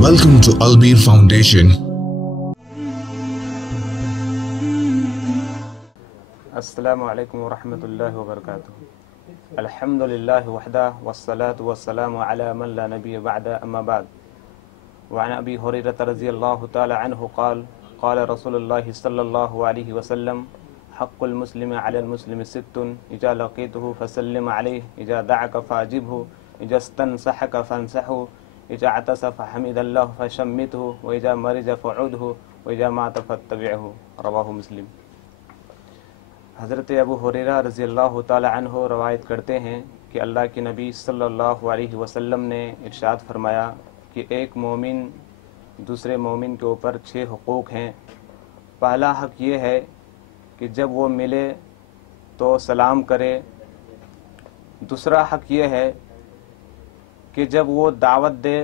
Welcome to Albir Foundation. السلام علیکم ورحمۃ اللہ وبرکاتہ. الحمد للہ وحدہ والصلاة والسلام علی من لا نبی بعد اما بعد. وعن ابی ہریرہ رضی اللہ تعالی عنہ قال قال رسول اللہ صلی اللہ علیہ وسلم حق المسلم علی المسلم ست اذا لقیته فسلم علیہ اذا دعک فاجبہ اذا استنصحک فانصحہ اذا عطس فحمد اللہ فشمته واذا مرض فعوده واذا مات فاتبعه. رواہ مسلم. حضرت ابو ہریرہ رضی اللہ تعالی عنہ روایت کرتے ہیں کہ اللہ کے نبی صلی اللہ علیہ وسلم نے ارشاد فرمایا کہ ایک مومن دوسرے مومن کے اوپر 6 حقوق ہیں. پہلا حق یہ ہے کہ جب وہ ملے تو سلام کرے. دوسرا حق یہ ہے کہ جب وہ دعوت دے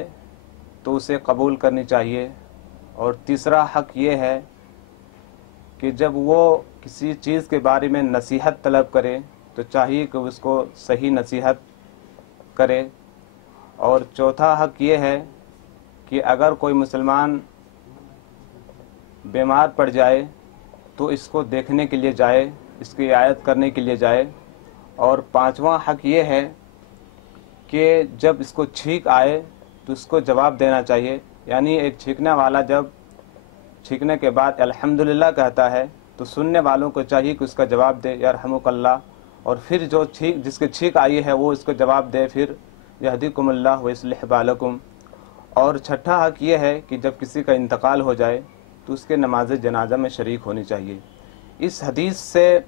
تو اسے قبول کرنی چاہیے. اور تیسرا حق یہ ہے کہ جب وہ کسی چیز کے بارے میں نصیحت طلب کرے تو چاہیے کہ اس کو صحیح نصیحت کرے. اور چوتھا حق یہ ہے کہ اگر کوئی مسلمان بیمار پڑ جائے تو اس کو دیکھنے کے لیے جائے, اس کی رعایت کرنے کے لیے جائے. اور پانچواں حق یہ ہے کہ جب اس کو چھینک آئے تو اس کو جواب دینا چاہیے. یعنی ایک چھینکنے والا جب چھینکنے کے بعد الحمدللہ کہتا ہے تو سننے والوں کو چاہیے کہ اس کا جواب دے یرحمک اللہ. اور پھر جو جس کے چھینک آئی ہے وہ اس کو جواب دے پھر یہدیکم اللہ ویصلح بالکم. اور چھٹا حق یہ ہے کہ جب کسی کا انتقال ہو جائے تو اس کے نماز جنازہ میں شریک ہونی چاہیے. اس حدیث سے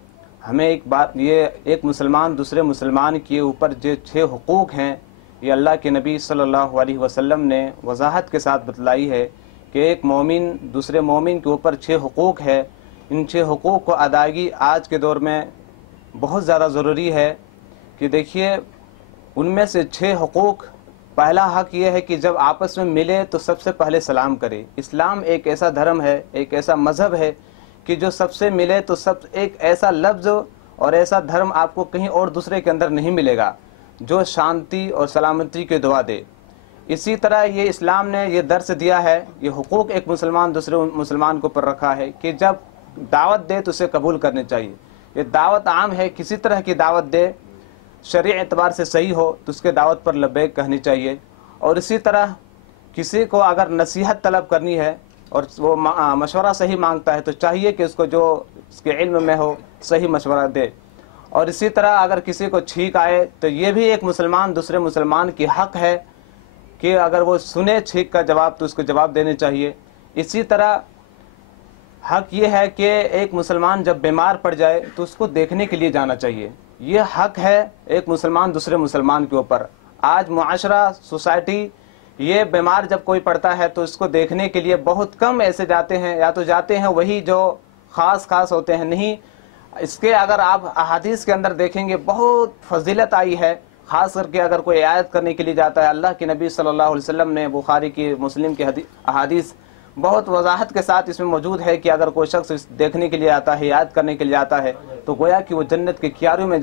ہمیں ایک بات, یہ ایک مسلمان دوسرے مسلمان کے اوپر جو 6 حقوق ہیں یہ اللہ کے نبی صلی اللہ علیہ وسلم نے وضاحت کے ساتھ بتلائی ہے کہ ایک مومن دوسرے مومن کے اوپر 6 حقوق ہے. ان 6 حقوق کو ادائیگی آج کے دور میں بہت زیادہ ضروری ہے. کہ دیکھیے ان میں سے 6 حقوق, پہلا حق یہ ہے کہ جب آپس میں ملے تو سب سے پہلے سلام کرے. اسلام ایک ایسا دھرم ہے, ایک ایسا مذہب ہے کہ جو سب سے ملے تو ایک ایسا لفظ اور ایسا دھرم آپ کو کہیں اور دوسرے کے اندر نہیں ملے گا جو شانتی اور سلامتی کی دعا دے. اسی طرح یہ اسلام نے یہ درس دیا ہے, یہ حقوق ایک مسلمان دوسرے مسلمان کو پر رکھا ہے کہ جب دعوت دے تو اسے قبول کرنے چاہیے. یہ دعوت عام ہے, کسی طرح کی دعوت دے شرعی اعتبار سے صحیح ہو تو اس کے دعوت پر لبیک کہنی چاہیے. اور اسی طرح کسی کو اگر نصیحت طلب کرنی ہے اور وہ مشورہ صحیح مانگتا ہے تو چاہیے کہ اس کو جو اس کے علم میں ہو صحیح مشورہ دے. اور اسی طرح اگر کسی کو چھینک آئے تو یہ بھی ایک مسلمان دوسرے مسلمان کی حق ہے کہ اگر وہ سنے چھینک کا جواب تو اس کو جواب دینے چاہیے. اسی طرح حق یہ ہے کہ ایک مسلمان جب بیمار پڑ جائے تو اس کو دیکھنے کے لیے جانا چاہیے. یہ حق ہے ایک مسلمان دوسرے مسلمان کے اوپر. آج معاشرہ سوسائٹی یہ بیمار جب کوئی پڑتا ہے تو اس کو دیکھنے کے لیے بہت کم ایسے جاتے ہیں, یا تو جاتے ہیں وہی جو خاص ہوتے ہیں. نہیں, اس کے اگر آپ احادیث کے اندر دیکھیں گے بہت فضیلت آئی ہے, خاص کر کے اگر کوئی عیادت کرنے کے لیے جاتا ہے. اللہ کے نبی صلی اللہ علیہ وسلم نے بخاری کی مسلم کی احادیث بہت وضاحت کے ساتھ اس میں موجود ہے کہ اگر کوئی شخص دیکھنے کے لیے آتا ہے, عیادت کرنے کے لیے آتا ہے تو گویا کہ وہ جنت کے کیاروں میں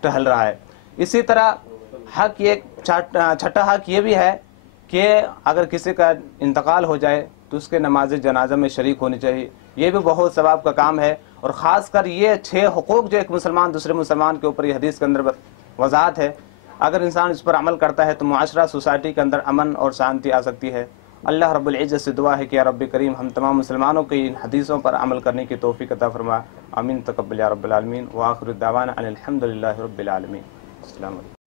ٹہل رہا ہے. اسی طرح حق ایک چھٹا حق یہ بھی ہے کہ اگر کسی کا انتقال ہو جائے تو اس کے نماز جنازہ میں شریک ہونی چاہیے. یہ بھی بہت ثواب کا کام ہے. اور خاص کر یہ 6 حقوق جو ایک مسلمان دوسرے مسلمان کے اوپر یہ حدیث کے اندر وضاحت ہے, اگر انسان اس پر عمل کرتا ہے تو معاشرہ سوسائٹی کے اندر امن اور شانتی آ سکتی ہے. اللہ رب العزت سے دعا ہے کہ یا رب کریم ہم تمام مسلمانوں کی ان حدیثوں پر عمل کرنے کی توفیق عطا فرما. آمین تقبل یا رب العالمین. وآخر الدعوانا ان الحمد للہ رب العالمین. السلام علیکم.